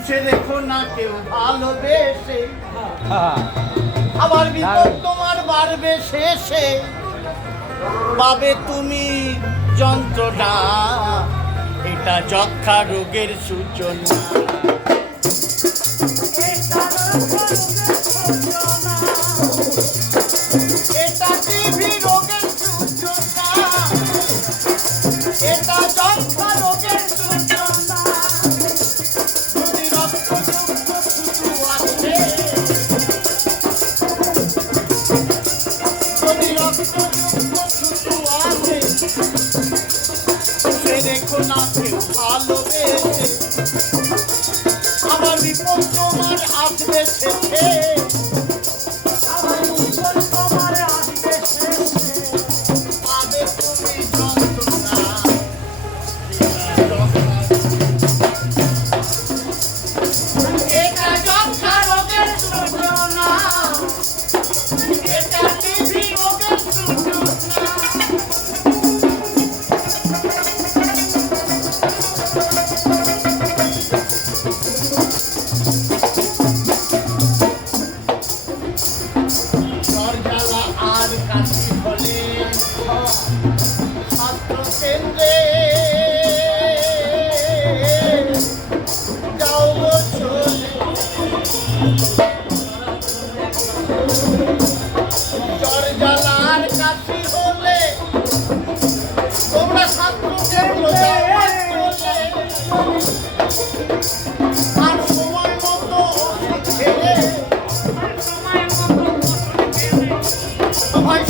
মানুষে দেখো না কেউ ভালোবেসে। হ্যাঁ। আবার বিপদ তোমার বাড়বে শেষে। পাবে তুমি যন্ত্রটা এটা যক্ষা রোগের সূচনা। সোনাকে ভালোবেসে আমার বিপদ তোমার আসবে শেষে Sometimes